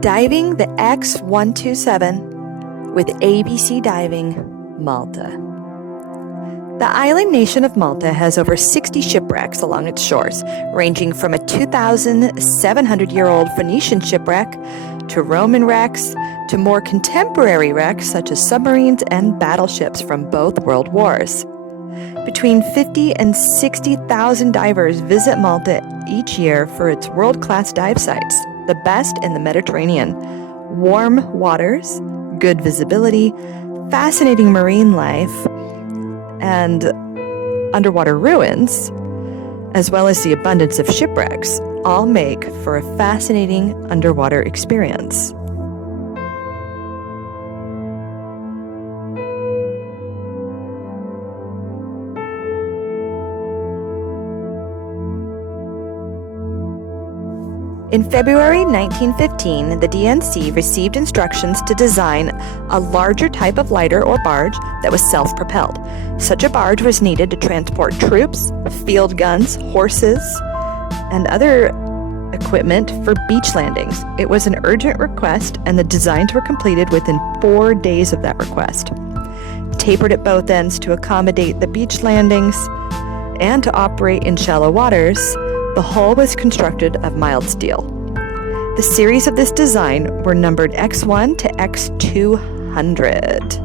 Diving the X127 with ABC Diving, Malta. The island nation of Malta has over 60 shipwrecks along its shores, ranging from a 2,700-year-old Phoenician shipwreck to Roman wrecks to more contemporary wrecks such as submarines and battleships from both world wars. Between 50 and 60,000 divers visit Malta each year for its world-class dive sites, the best in the Mediterranean. Warm waters, good visibility, fascinating marine life, and underwater ruins, as well as the abundance of shipwrecks, all make for a fascinating underwater experience. In February 1915, the DNC received instructions to design a larger type of lighter or barge that was self-propelled. Such a barge was needed to transport troops, field guns, horses, and other equipment for beach landings. It was an urgent request, and the designs were completed within 4 days of that request. Tapered at both ends to accommodate the beach landings and to operate in shallow waters, the hull was constructed of mild steel. The series of this design were numbered X1 to X200.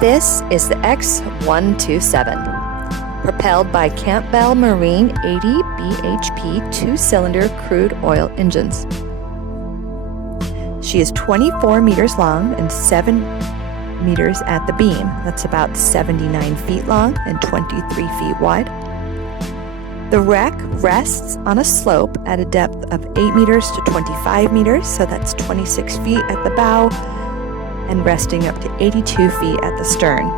This is the X127. Propelled by Campbell Marine 80 bhp 2-cylinder crude oil engines. She is 24 meters long and 7 meters at the beam. That's about 79 feet long and 23 feet wide. The wreck rests on a slope at a depth of 8 meters to 25 meters, so that's 26 feet at the bow and resting up to 82 feet at the stern.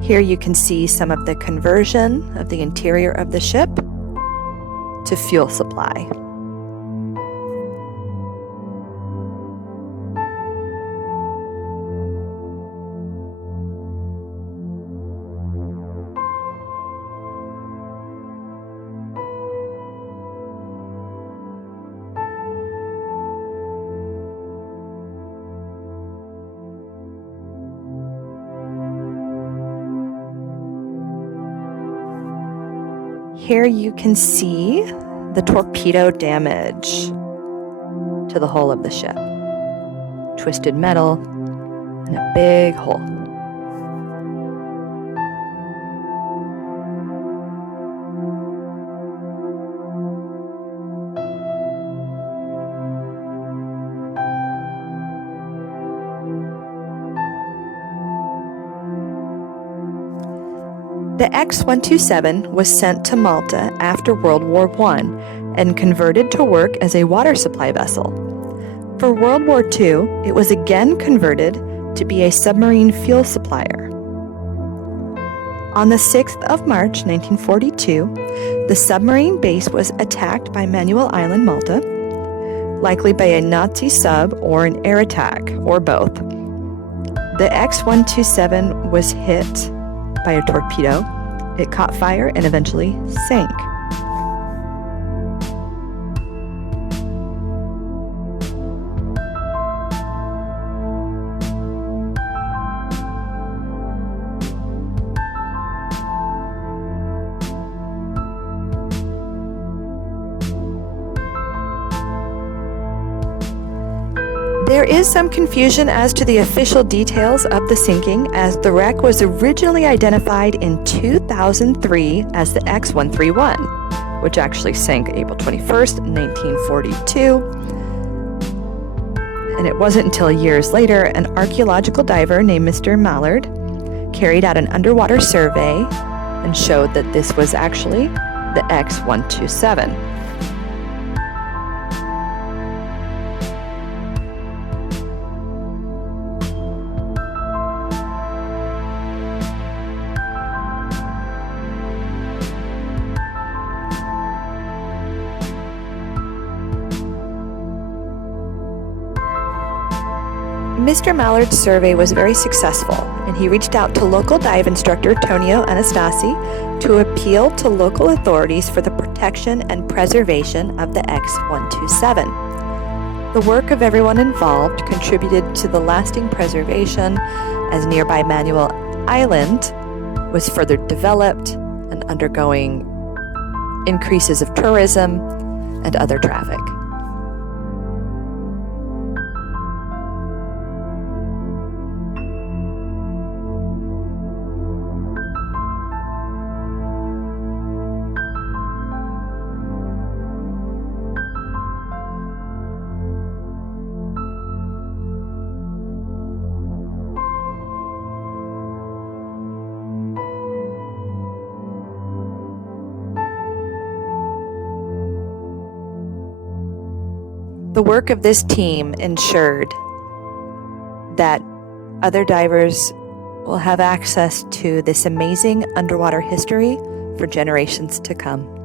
Here you can see some of the conversion of the interior of the ship to fuel supply. Here you can see the torpedo damage to the hull of the ship. Twisted metal and a big hole. The X127 was sent to Malta after World War I and converted to work as a water supply vessel. For World War II, it was again converted to be a submarine fuel supplier. On the 6th of March 1942, the submarine base was attacked by Manuel Island, Malta, likely by a Nazi sub or an air attack, or both. The X127 was hit by a torpedo. It caught fire and eventually sank. There is some confusion as to the official details of the sinking, as the wreck was originally identified in 2003 as the X131, which actually sank April 21st, 1942. And it wasn't until years later an archaeological diver named Mr. Mallard carried out an underwater survey and showed that this was actually the X127. Mr. Mallard's survey was very successful, and he reached out to local dive instructor Tonio Anastasi to appeal to local authorities for the protection and preservation of the X127. The work of everyone involved contributed to the lasting preservation as nearby Manuel Island was further developed and undergoing increases of tourism and other traffic. The work of this team ensured that other divers will have access to this amazing underwater history for generations to come.